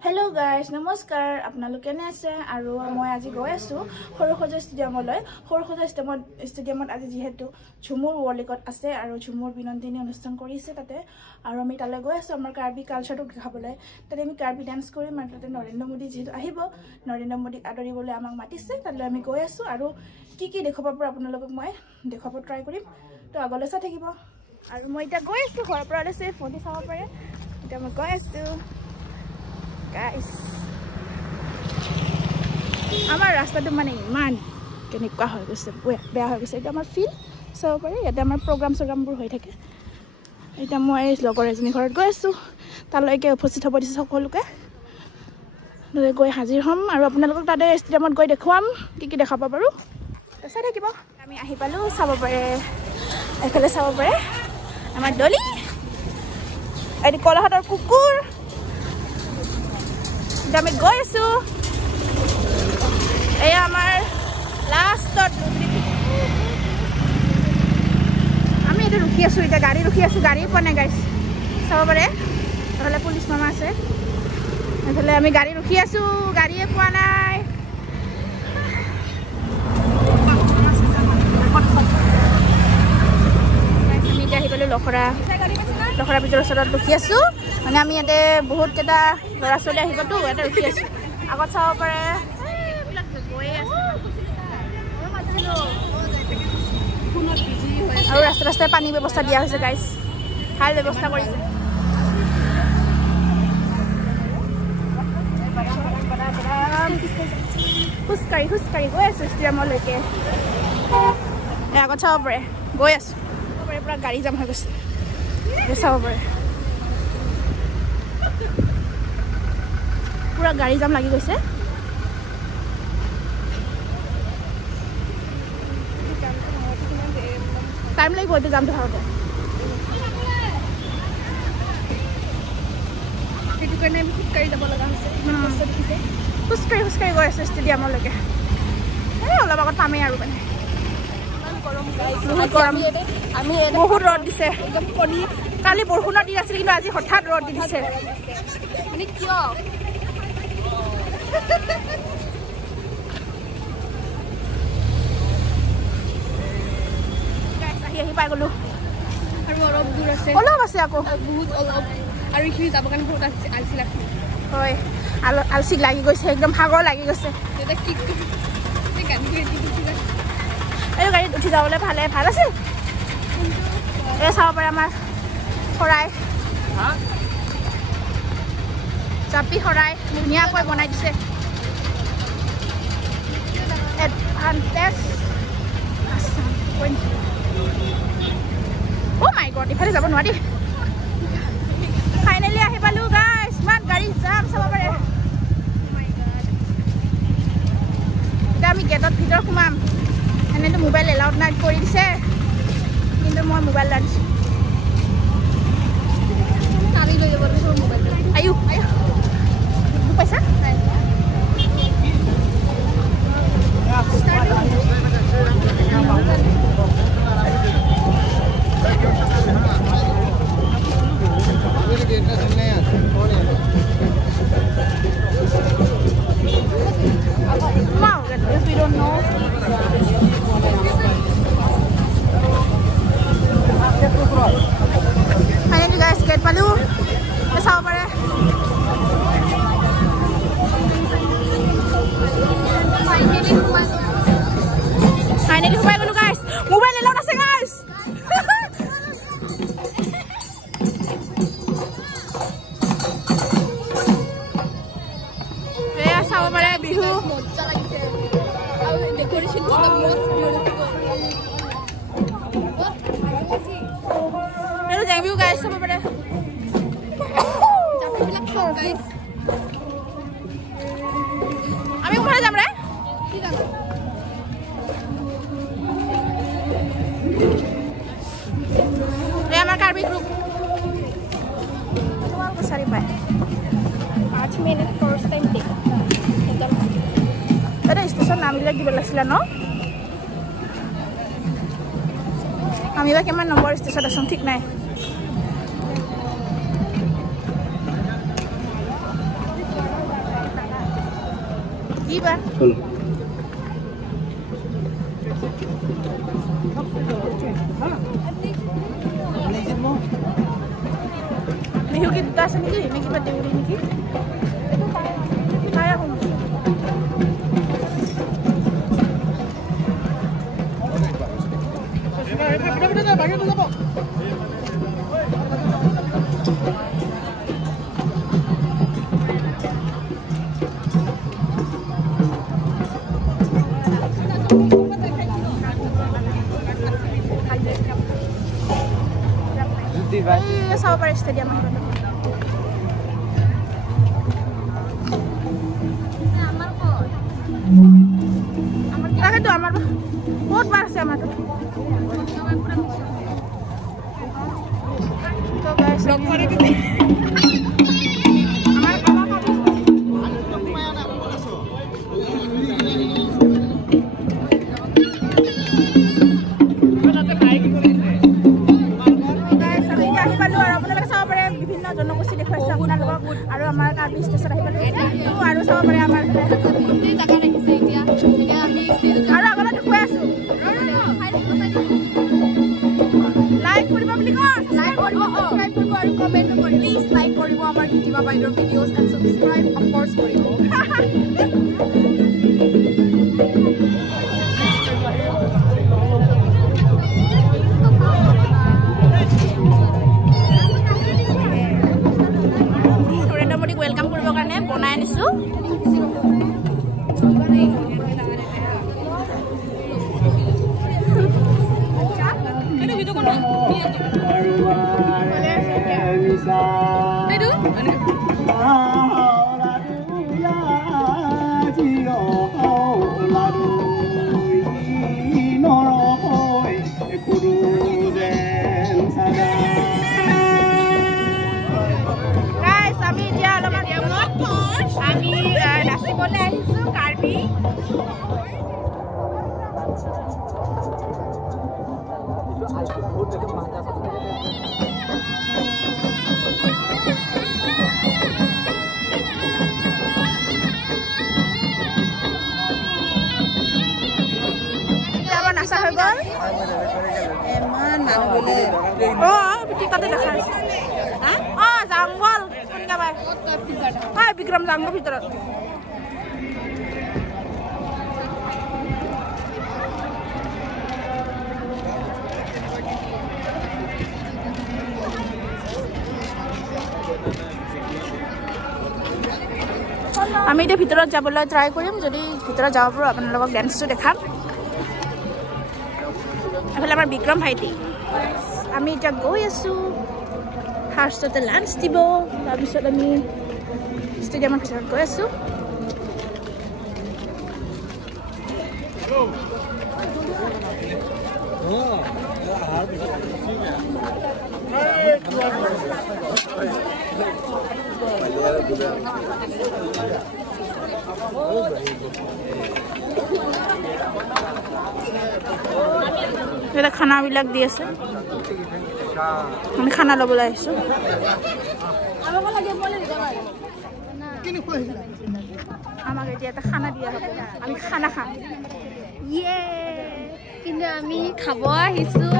Hello guys, namaskar. আপোনালোকে কেনে আছে আৰু মই আজি গৈ আছো সৰুখজা ষ্টেডিয়ামলৈ। সৰুখজা ষ্টেডিয়ামত আজি যেহেতু ঝুমুৰ ৱৰ্ল্ড আছে আৰু ঝুমুৰ বিনন্দিনী অনুষ্ঠান কৰিছে তাতে আৰু আমি তালৈ গৈ আছো আমাৰ কাৰ্বি কালচাৰটো দেখাবলৈ। তাতে আমি কাৰ্বি ডান্স কৰিম আৰু তাতে নৰেন্দ্ৰ মোদী যেহেতু আহিব নৰেন্দ্ৰ মোদীক আদৰিবলৈ আমাক মাতিছে তালৈ আমি গৈ আছো আৰু কি দেখাব পৰা আপোনালোকক মই দেখাব ট্ৰাই কৰিম। তো আগলৈ চাই থাকিব আৰু মই এতিয়া গৈ আছো ঘৰৰ পৰা লৈছে ফোনটো চাব পাৰে। এতিয়া মই গৈ আছো guys আমাৰ ৰাস্তাটো মানে ইমান কেনেকুৱা হৈ গৈছে বেয়া হৈ গৈছে। এতিয়া আমাৰ ফিল্ড চাব পাৰে ইয়াতে আমাৰ প্ৰগ্ৰামবোৰ হৈ থাকে। এতিয়া মই লগৰ এজনী ঘৰত গৈ আছোঁ তালৈকে উপস্থিত হ'ব দিছে সকলোকে গৈ হাজিৰ হ'ম আৰু আপোনালোকক তাতে ষ্টেডিয়ামত গৈ দেখুৱাম কি দেখাব পাৰোঁ চাই থাকিব। আমি আহি পালোঁ চাব পাৰে এইফালে চাব পাৰে আমাৰ ডলি এইটো কলাহাটৰ কুকুৰ। আমি গৈ আছো এই আমাৰ লাষ্টত আমি এটা ৰখি আছো এতিয়া গাড়ী ৰখি আছো গাড়ী পোৱা নাই গাইছ চাব পাৰে এইফালে পুলিচ মামা আছে এইফালে আমি গাড়ী ৰখি আছো গাড়ীয়ে পোৱা নাই। আমি এতিয়া আহি পালোঁ লখৰা ভিতৰৰ ওচৰত ৰখি আছো মানে আমি ইয়াতে বহুত কেইটা ল'ৰা ছোৱালী আহিবতো ইয়াতে ৰখি আছো আগত চাব পাৰে আৰু ৰাস্তাই পানী ব্যৱস্থা দিয়া হৈছে গাইজ ভাল ব্যৱস্থা কৰিছে। খোজকাঢ়ি গৈ আছো ষ্টেডিয়ামলৈকে আগত চাব পাৰে গৈ আছো পুৰা গাড়ী জাম হৈ গৈছে চাব পাৰে পুৰা গাড়ী জাম লাগি গৈছে। টাইম লাগিব এইটো জামটো খাওঁতে সেইটো কাৰণে আমি খোজকাঢ়ি যাব লগা হৈছে খোজকাঢ়ি গৈ আছো ষ্টেডিয়ামলৈকে অলপ আগত পামেই আৰু মানে বহুত ৰ'দ দিছে কালি বৰষুণৰ দিন আছিল কিন্তু আজি হঠাৎ ৰ'দ দি দিছে মানে কিয় আহি পাই গলো আৰু অলপ দূৰ আছে অলপ আছে আকৌ বহুত অলপ আৰু এইখিনি যাব কাৰণে বহুত আলচি লাগছে হয় আলচি লাগি গৈছে একদম ভাগৰ লাগি গৈছে। এই গাড়ীত উঠি যাবলৈ ভাল আছিল এই চাব পাৰে আমাৰ শৰাই জাপি শৰাই ধুনীয়াকৈ বনাই দিছে এডভান্টেজ। অ' মাই গড ইফালে যাব নোৱাৰি ফাইনেলি আহি পালোঁ গাইজ ইমান গাড়ী যাম চাব পাৰে। এতিয়া আমি গেটত ভিতৰত সোমাম এনেতো মোবাইল এলাউড নাই কৰি দিছে কিন্তু মই মোবাইল আনিছোঁ কালি লৈ যাব লাগিব মোবাইল আয়ো পাইছা we don't know finally guys get palu চাব পাৰে finally সোমাই গলো guys মোবাইল এলাউড আছে guys এয়া চাব পাৰে বিহু মজা লাগিছে আৰু ডেকোৰেশন টো মোস্ট বিউটিফুল এটো যাই বিহু গাইছ চাব পাৰে জাপিবিলাক সব গাইছ আমি কোথায় যাম রে কি যাম আমার কার্বি গ্রুপ তোমার সারি পায় 5 মিনিট ফার্স্ট টাইম দেখ এটা স্টেশন নামবিলাক দিব লাগিছিল ন আমি বা কিমান নম্বৰ স্টেশন আছো ঠিক নাই Giba. Niyo kita sa niki, niki pa teori niki. Kaya ko. Sama para stadium apa tu? Amar tu amar tu. बहुत बार से amar tu. तो guys, लोग करे कितने? amar kalau kamu. জনগোষ্ঠী দেখুৱাইছে আপোনালোকক আৰু আমাৰ কাৰ্বি ষ্টেচন আহিব আৰু চাব পাৰে আমাৰ জাগা ৰাখিছে এতিয়া আমি আৰু আগলৈ দেখুৱাই আছো লাইক কৰিব বুলি কয় লাইক কৰিব সাবস্ক্ৰাইব কৰিব আৰু কমেন্ট কৰিব প্লিজ লাইক কৰিব আমাৰ ভিডিঅ' বাইডৰ videos and subscribe of course কৰিব বনাই নিছো এটো ভিডিও কোন এটো বিক্ৰম জাঙ্গল ভিতৰত আমি এতিয়া ভিতৰত যাবলৈ ট্ৰাই কৰিম যদি ভিতৰত যাব পাৰো আপোনালোকক ডান্সটো দেখাম এফালে আমাৰ বিক্ৰম ভাইটি আমি এতিয়া গৈ আছো ফাৰ্ষ্টতে লাঞ্চ দিব তাৰপিছত আমি ষ্টেডিয়ামৰ ভিতৰত গৈ আছো এটা খানাবিলাক দি আছে আমি খানা ল'বলৈ আহিছোঁ আমাক এতিয়া এটা খানা দিয়া হ'ব আমি খানা খাম ইয়ে কিন্তু আমি খাব আহিছোঁ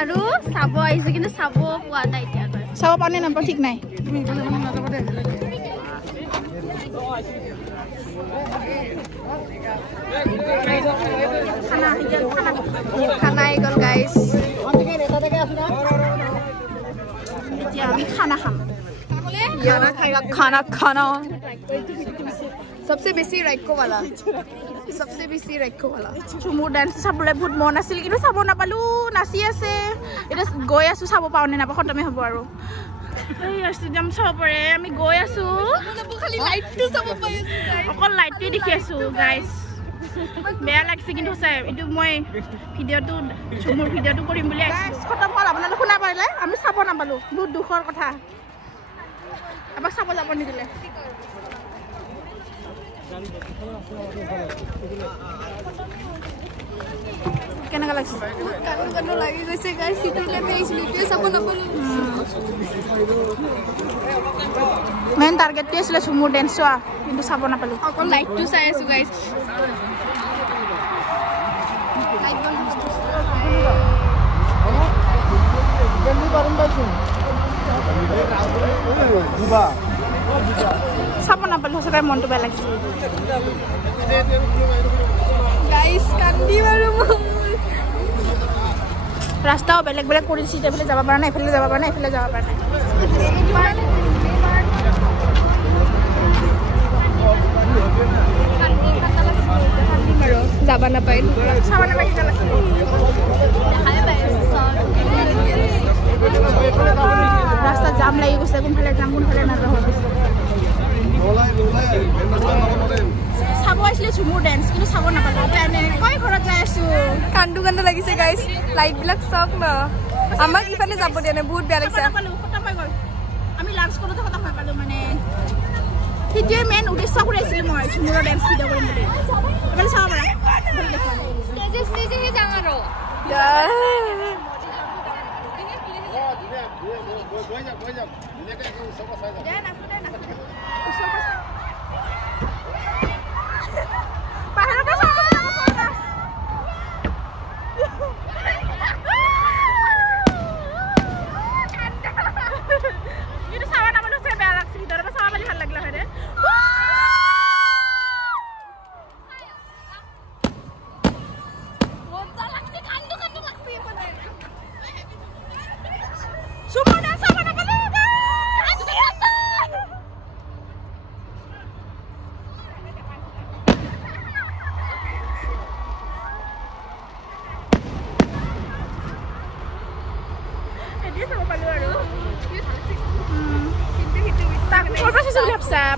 আৰু চাব আহিছোঁ কিন্তু চাব পোৱা নাই এতিয়া চাব পানে নাপাওঁ ঠিক নাই খানা আহি গ'ল গাইজ এতিয়া আমি খানা খাম खाना खाएगा खाना खाना सबसे बेसी राइको वाला सबसे बेसी राइको वाला झुमुर डांस চাবলৈ বহুত মন আছিল কিন্তু চাব নাপালো নাচি আছে এটা গৈ আছো চাব পাওনে না খতমে হ'ব আৰু এই ষ্টেডিয়াম চাব পাৰে আমি গৈ আছো খালি লাইটটো চাব পাই আছো অকল লাইটটো দেখি আছো গাইস বেয়া লাগিছে কিন্তু সঁচাই এইটো মই ভিডিঅ'টো ঝুমুৰ ভিডিঅ'টো কৰিম বুলি গাইস খতম হ'ল আপোনালোকে শুনা পাৰিলে আমি চাব নাপালো বহুত দুখৰ কথা আবার সাবো যাব নি দিলে কেনেকা লাগছে কানো কানো লাগি গৈছে গাইস সিটোৰ কাৰণে এই লিটে সাবো নাপালো মেইন টাৰ্গেটটো আছিলে ঝুমুৰ ডেন্স চোৱা কিন্তু চাব নাপালো অকল লাইটটো চাই আছো গাইজ চাব নাপালো সঁচাকৈ মনটো বেয়া লাগিছে গাইজ কান্দি বাৰু ৰাস্তাও বেলেগ বেলেগ কৰি দিছে এইফালে যাব পৰা নাই এইফালে যাব পৰা নাই এইফালে যাব পৰা নাই যাব নাপায় চাব নাপায় ৰাস্তাত জাম লাগি গৈছে কোনফালে যাম কোনফালে নাযাওঁ চাব আহিছিলে ঝুমুৰ ডেন্স কিন্তু চাব নাপালো কয় ঘৰত যাই আছো কান্দু কান্দু লাগিছে গাইজ লাইটবিলাক চাওক ন আমাক ইফালে যাব দিয়া নাই বহুত বেয়া লাগিছে আমি লাঞ্চ কৰোঁতে খতম হৈ পালো মানে সেইটোৱে মেইন উদ্দেশ্য কৰি আছিলো মই ঝুমুৰৰ ডেন্স ভিডিঅ' কৰিম বুলি এইফালে চাব পাৰা ষ্টেজে যাম আৰু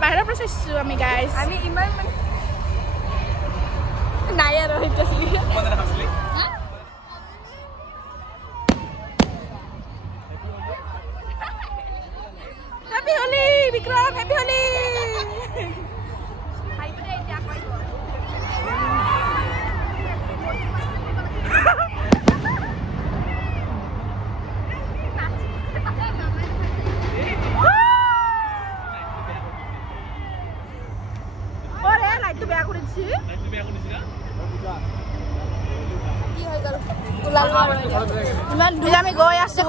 বাহিৰৰ পৰা চাইছো আমি গাইজ আমি ইমান নাই আৰু সেইটো হেপী হোলি বিক্ৰম হেপী হোলি ইমান ধুনীয়া আমি গৈ আছো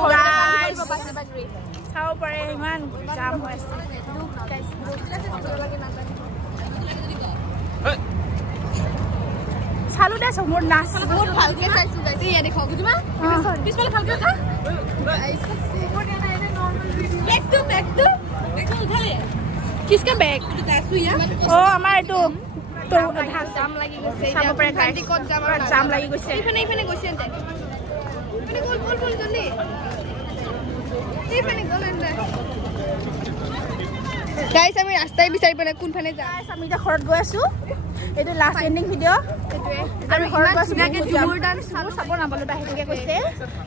চাব পাৰে ইমান জাম হৈ আছে চালো দে ঝুমুৰ নাচ বহুত ভালকে চাইছো গাইজ ইয়া দেখক তোমা পিছফালে ভালকে উঠা বেগটো উঠালে কিসকা বেগ ও আমাৰ এইটো জাম লাগি গৈছে চাব পাৰে গাইজ জাম লাগি গৈছে ইফানে গৈছে এন্তে ইফানে গোল জলদি ইফানে গোল এন্তে গাইজ আমি ৰাস্তাই বিচাৰি পানে কোনফানে যাম আমি এতিয়া ঘৰত গৈ আছো এইটো লাষ্ট এন্ডিং ভিডিঅ আমি ঘৰত গৈ আছো ঝুমুৰ ডান্স চাব নাপালো বাহিৰকে কৈছে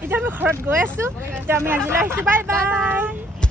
এতিয়া আমি ঘৰত গৈ আছো এতিয়া আমি আজিলৈ আহিছো বাই বাই